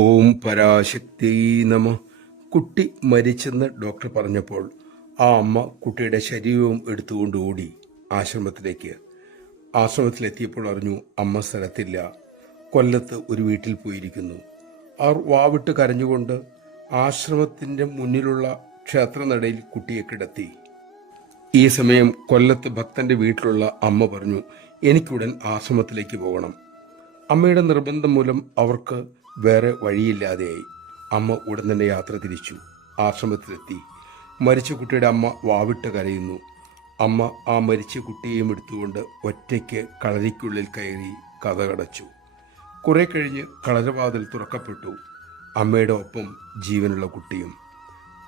ഓം പരാശക്തി നമ. കുട്ടി മരിച്ചെന്ന് ഡോക്ടർ പറഞ്ഞപ്പോൾ ആ അമ്മ കുട്ടിയുടെ ശരീരവും എടുത്തുകൊണ്ട് ഓടി ആശ്രമത്തിലേക്ക്. ആശ്രമത്തിലെത്തിയപ്പോൾ അറിഞ്ഞു അമ്മ സ്ഥലത്തില്ല, കൊല്ലത്ത് ഒരു വീട്ടിൽ പോയിരിക്കുന്നു. അവർ വാവിട്ട് കരഞ്ഞുകൊണ്ട് ആശ്രമത്തിൻ്റെ മുന്നിലുള്ള ക്ഷേത്രനടയിൽ കുട്ടിയെ കിടത്തി. ഈ സമയം കൊല്ലത്ത് ഭക്തന്റെ വീട്ടിലുള്ള അമ്മ പറഞ്ഞു, എനിക്കുടൻ ആശ്രമത്തിലേക്ക് പോകണം. അമ്മയുടെ നിർബന്ധം മൂലം അവർക്ക് വേറെ വഴിയില്ലാതെയായി. അമ്മ ഉടൻ തന്നെ യാത്ര തിരിച്ചു. ആശ്രമത്തിലെത്തി. മരിച്ച കുട്ടിയുടെ അമ്മ വാവിട്ട് കരയുന്നു. അമ്മ ആ മരിച്ച കുട്ടിയെയും എടുത്തുകൊണ്ട് ഒറ്റയ്ക്ക് കളരിക്കുള്ളിൽ കയറി കതകടച്ചു. കുറെ കഴിഞ്ഞ് കളരവാതിൽ തുറക്കപ്പെട്ടു. അമ്മയുടെ ഒപ്പം ജീവനുള്ള കുട്ടിയും.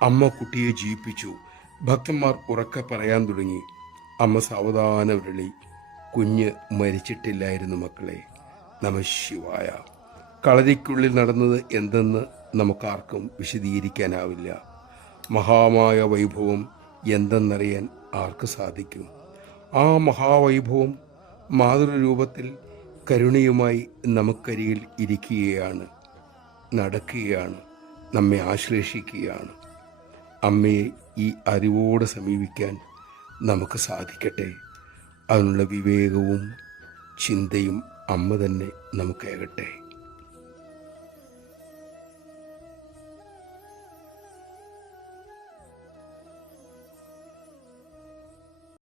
അമ്മ കുട്ടിയെ ജീവിപ്പിച്ചു. ഭക്തന്മാർ ഉറക്കെ പറയാൻ തുടങ്ങി. അമ്മ സാവധാനം വിരളി, കുഞ്ഞ് മരിച്ചിട്ടില്ലായിരുന്നു മക്കളെ. നമഃശിവായ. കളരിക്കുള്ളിൽ നടന്നത് എന്തെന്ന് നമുക്കാർക്കും വിശദീകരിക്കാനാവില്ല. മഹാമായ വൈഭവം എന്തെന്നറിയാൻ ആർക്ക് സാധിക്കും? ആ മഹാവൈഭവം മാതൃരൂപത്തിൽ കരുണയുമായി നമുക്കരികിൽ ഇരിക്കുകയാണ്, നടക്കുകയാണ്, നമ്മെ ആശ്ലേഷിക്കുകയാണ്. അമ്മയെ ഈ അറിവോടെ സമീപിക്കാൻ നമുക്ക് സാധിക്കട്ടെ. അതിനുള്ള വിവേകവും ചിന്തയും അമ്മ തന്നെ നമുക്കേകട്ടെ.